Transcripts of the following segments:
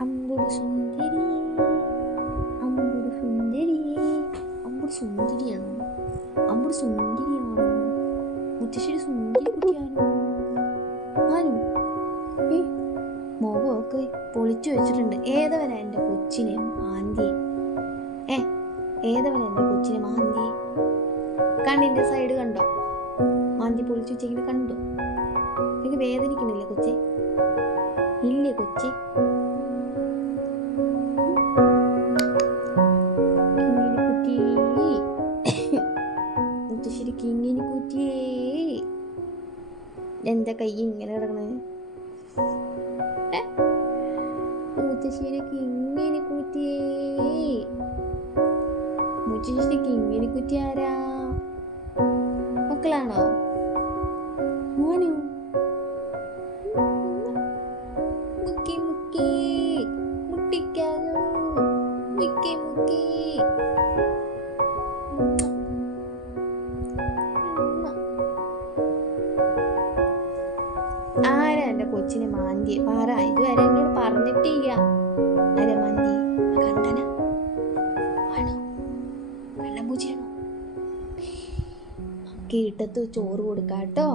അമ്പുരു സുന്ദരി അമ്പുരു സുന്ദരി അമ്പുരു സുന്ദരിയാണോ. അമ്പുരു സുന്ദരിയാണോ. മുത്തശ്ശേരി സുന്ദരി കുട്ടിയാണോ. ആനു ഏ മുഖമൊക്കെ പൊളിച്ചു വെച്ചിട്ടുണ്ട്. ഏതവരാ എന്റെ കൊച്ചിനെ? മാന്തി ഏ ഏതവരാ എന്റെ കൊച്ചിനെ? മാന്തി. കണ്ണിന്റെ സൈഡ് കണ്ടോ? മാന്തി പൊളിച്ചു വെച്ചെങ്കിൽ കണ്ടോ? എനിക്ക് വേദനിക്കണില്ലേ കൊച്ചേ? ഇല്ലേ കൊച്ചെ? മുത്തശ്ശേരി കിങ്ങിണിക്കുട്ടിയേ എന്താ കൈ ഇങ്ങനെ കിടക്കണേ? മുത്തശ്ശേരിക്ക് ഇങ്ങനെ കുറ്റിയേ. മുത്തശ്ശേരിക്ക് ഇങ്ങനെ കുറ്റി ആരാ? മക്കളാണോ? മോനു? മുക്കി മുക്കി. മുട്ടിക്കാനോ? മുക്കി മുക്കി. കൊച്ചിനെ മാന്തി പറ ഇതുവരെ എന്നോട് പറഞ്ഞിട്ടില്ല അരെ മാന്തി കണ്ടന ഇരുട്ടത്ത് ചോറ് കൊടുക്കാട്ടോ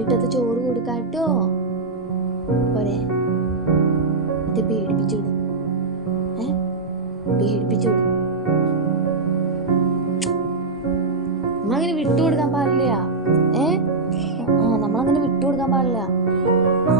ഇട്ടത്ത് ചോറ് കൊടുക്കാട്ടോ പോരെ ഇത് പേടിപ്പിച്ചുവിടും ഏ നമ്മളങ്ങനെ വിട്ടുകൊടുക്കാൻ പാടില്ല ഏ ആ